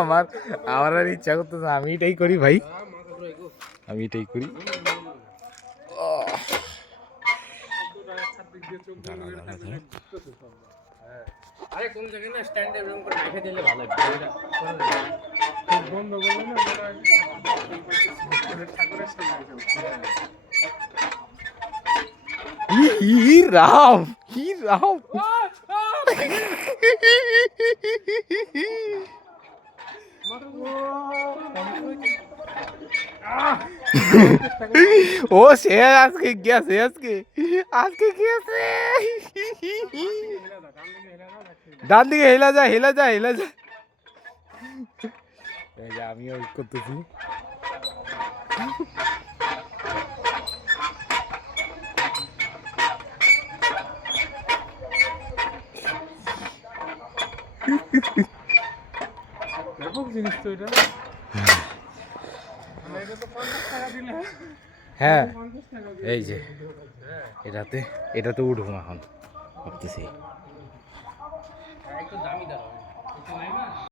আমার আমার আর ইচ্ছা করতেছে আমি এটাই করি ভাই, আমি এটাই করি। আরে কোন জায়গায় না স্ট্যান্ডে এরকম করে রেখে দিলে ভালো হবে। বন্ধ করলে না রাম কি রাম ও সে আজকে গেছে, আজকে আজকে গেছে। ডান দিকে হেলা যা, হেলা যা, হেলা যা। আমিও করতেছি। হ্যাঁ এই যে এটাতে উঠবো এখন ভাবতেছি। একটু দামি দাঁড়াও।